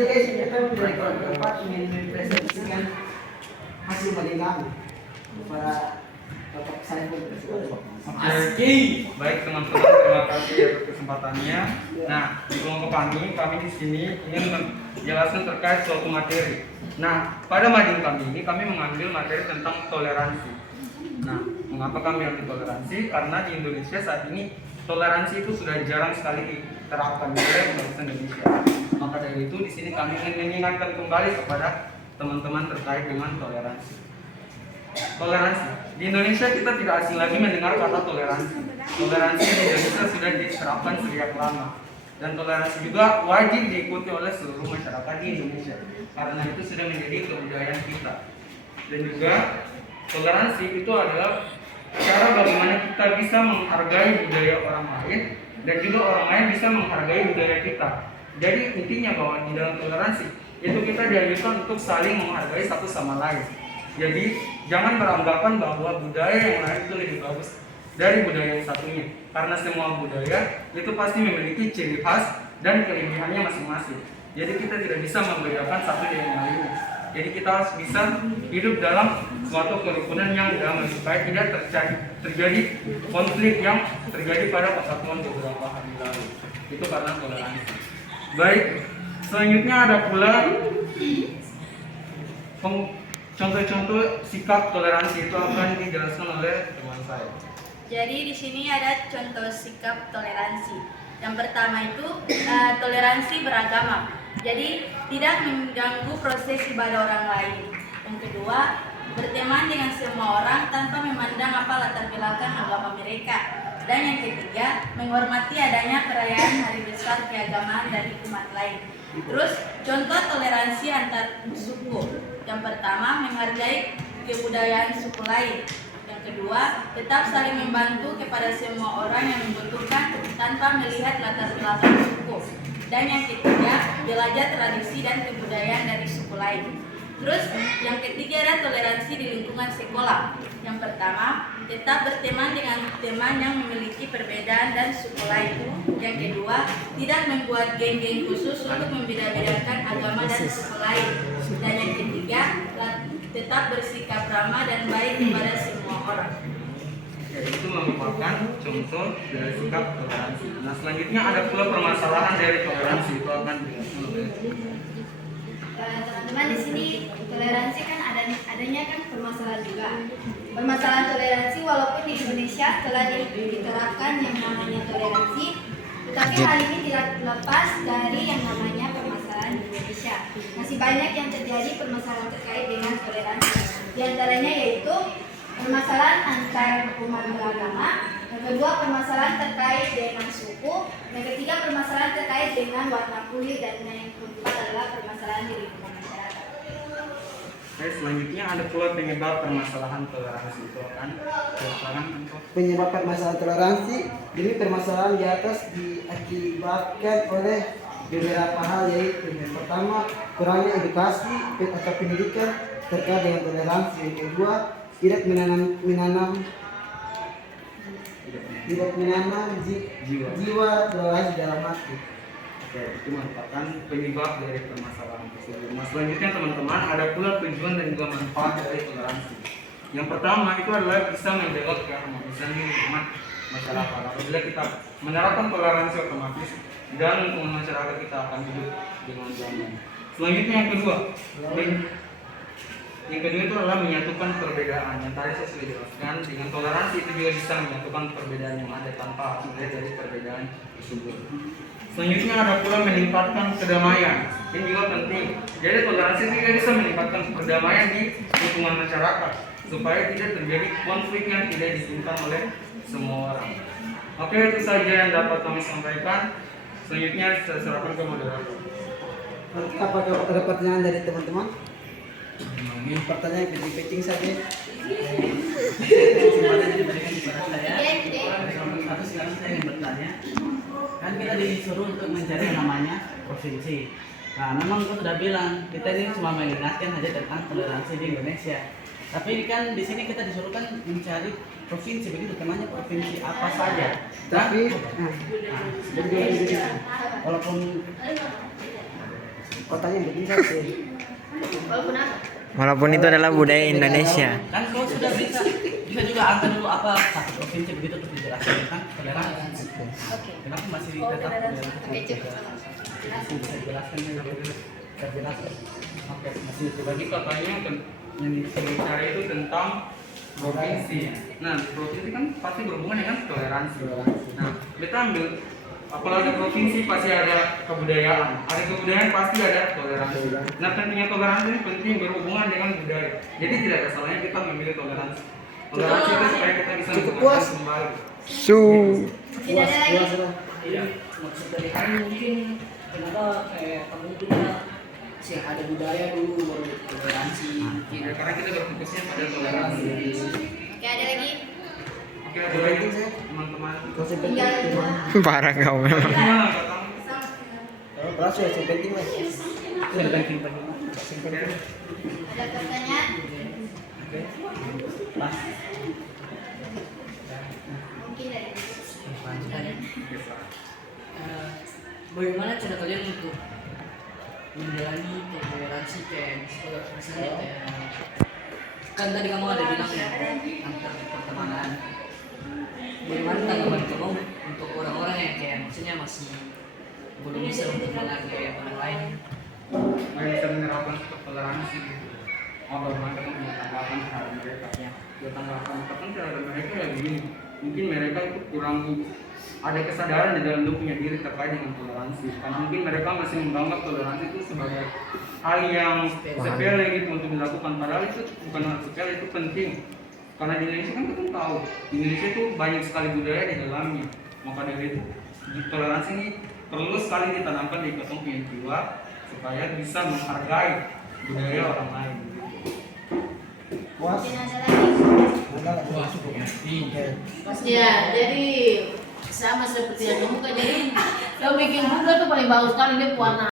Jadi guys, kita dari keempat ingin mempresentasikan hasil bagi kami para Bapak Saiful. Oke, baik teman-teman, terima kasih atas kesempatannya. Nah, di kelompok kami di sini ingin menjelaskan terkait suatu materi. Nah, pada mading kami ini kami mengambil materi tentang toleransi. Nah, mengapa kami ambil toleransi? Karena di Indonesia saat ini toleransi itu sudah jarang sekali diterapkan oleh bangsa Indonesia. Maka dari itu di sini kami ingin mengingatkan kembali kepada teman-teman terkait dengan toleransi. Toleransi di Indonesia kita tidak asing lagi mendengar kata toleransi. Toleransi di Indonesia sudah diterapkan sejak lama dan toleransi juga wajib diikuti oleh seluruh masyarakat di Indonesia karena itu sudah menjadi kebudayaan kita. Dan juga toleransi itu adalah cara bagaimana kita bisa menghargai budaya orang lain dan juga orang lain bisa menghargai budaya kita. Jadi intinya bahwa di dalam toleransi itu kita dianjurkan untuk saling menghargai satu sama lain. Jadi jangan beranggapan bahwa budaya yang lain itu lebih bagus dari budaya yang satunya, karena semua budaya itu pasti memiliki ciri khas dan kelebihannya masing-masing. Jadi kita tidak bisa membedakan satu dengan yang lainnya. Jadi kita harus bisa hidup dalam suatu kerukunan yang damai supaya tidak terjadi konflik yang terjadi pada persatuan beberapa hari lalu. Itu karena toleransi. Baik, selanjutnya ada pula contoh-contoh sikap toleransi itu akan dijelaskan oleh teman saya. Jadi di sini ada contoh sikap toleransi. Yang pertama itu toleransi beragama. Jadi tidak mengganggu proses ibadah orang lain. Yang kedua, berteman dengan semua orang tanpa memandang apa latar belakang agama mereka. Dan yang ketiga, menghormati adanya perayaan hari besar keagamaan dari umat lain. Terus contoh toleransi antar suku. Yang pertama, menghargai kebudayaan suku lain. Yang kedua, tetap saling membantu kepada semua orang yang membutuhkan tanpa melihat latar belakang suku. Dan yang ketiga, belajar tradisi dan kebudayaan dari suku lain. Terus yang ketiga ada toleransi di lingkungan sekolah. Yang pertama, tetap berteman dengan teman yang memiliki perbedaan dan suku lain. Yang kedua, tidak membuat geng-geng khusus untuk membeda-bedakan agama dan suku lain. Dan yang ketiga, tetap bersikap ramah dan baik kepada semua orang. Itu merupakan contoh dari sikap toleransi. Nah, selanjutnya ada pula permasalahan dari toleransi itu akan dijelaskan oleh teman-teman. Di sini toleransi kan adanya kan permasalahan juga. Permasalahan toleransi walaupun di Indonesia telah diterapkan yang namanya toleransi, tetapi hal ini tidak lepas dari yang namanya permasalahan di Indonesia. Masih banyak yang terjadi permasalahan terkait dengan toleransi. Di antaranya yaitu permasalahan antar umat beragama, yang kedua permasalahan terkait dengan suku, yang ketiga permasalahan terkait dengan warna kulit, dan yang keempat adalah permasalahan di lingkungan masyarakat. Oke, selanjutnya ada pula penyebab permasalahan toleransi itu akan Penyebab permasalahan toleransi, jadi permasalahan di atas diakibatkan oleh beberapa hal, yaitu yang pertama kurangnya edukasi atau pendidikan terkait dengan toleransi. Yang kedua, tidak menanam jiwa toleransi dalam hati. Oke, itu merupakan penyebab dari permasalahan tersebut. Nah, selanjutnya teman-teman ada pula tujuan dan juga manfaat dari toleransi. Yang pertama itu adalah bisa membela keharmonisan di lingkungan masyarakat. Apabila kita menerapkan toleransi, otomatis dan lingkungan masyarakat kita akan hidup dengan damai. Selanjutnya yang kedua itu adalah menyatukan perbedaan. Yang tadi saya sudah jelaskan, dengan toleransi itu juga bisa menyatukan perbedaan yang ada tanpa harus melihat dari perbedaan tersebut. Selanjutnya ada pula meningkatkan kedamaian. Ini juga penting. Jadi toleransi juga bisa meningkatkan perdamaian di lingkungan masyarakat supaya tidak terjadi konflik yang tidak diinginkan oleh semua orang. Oke, itu saja yang dapat kami sampaikan. Selanjutnya saya serahkan ke moderator. Apakah ada pertanyaan dari teman-teman? Pertanyaan penting-penting saja. Satu sekarang saya ingin bertanya, kan kita disuruh untuk mencari yang namanya provinsi. Nah, memang kita sudah bilang kita ini cuma mengingatkan saja tentang toleransi di Indonesia. Tapi ini kan di sini kita disuruh kan mencari provinsi, begitu temanya provinsi apa saja. Tapi walaupun Kotanya nggak bisa sih. Walaupun apa? Walaupun itu adalah budaya Indonesia. Kan kalau sudah bisa juga angkat dulu apa satu provinsi begitu terus dijelaskan tentang toleransi. Oke. Kenapa masih tetap Oke, cukup. bisa dijelaskan jelas. Oke, masih Jadi katanya yang dicari itu tentang provinsi. Nah, provinsi kan pasti berhubungan dengan toleransi. Nah, kita ambil apalagi provinsi pasti ada kebudayaan. Ada kebudayaan pasti ada toleransi. Nah, pentingnya toleransi ini penting berhubungan dengan budaya. Jadi tidak ada salahnya kita memilih toleransi. Toleransi itu supaya kita bisa Cukup menggunakan puas. kembali. Tidak ada lagi. Puas. Iya, maksud dari kami mungkin kenapa kayak kamu kita sih ada budaya dulu baru toleransi. Ya, karena kita berfokusnya pada toleransi. Oke, ada lagi. Oke, ada lagi teman-teman. Kalau yang penting Tinggal gimana? Parah kau memang. Gimana kata? Kalau berhasil yang penting mas. yang penting ada pertanyaan? pas Mungkin dari Bagaimana cara kalian untuk menjalani toleransi kayak misalnya kayak kan tadi kamu ada bilang ya antar pertemanan. Bagaimana tanggapan kamu untuk orang-orang yang kayak maksudnya masih belum bisa untuk menghargai orang lain? Mereka bisa menerapkan toleransi gitu. Bagaimana kita punya tanggapan terhadap mereka? Ya tanggapan terhadap mereka ya begini. Mungkin mereka itu kurang ada kesadaran di dalam punya diri terkait dengan toleransi. Karena mungkin mereka masih menganggap toleransi itu sebagai hal yang sepele gitu untuk dilakukan. Padahal itu bukan hal sepele, itu penting. Karena di Indonesia kan kita tahu, di Indonesia itu banyak sekali budaya di dalamnya. Maka dari itu, toleransi ini perlu sekali ditanamkan di ketong punya jiwa supaya bisa menghargai budaya orang lain. Puas. mungkin ada lagi. Ada lagi. Oke. Ya, jadi sama seperti yang kamu kan jadi yang bikin bunga tuh paling bagus kan ini warna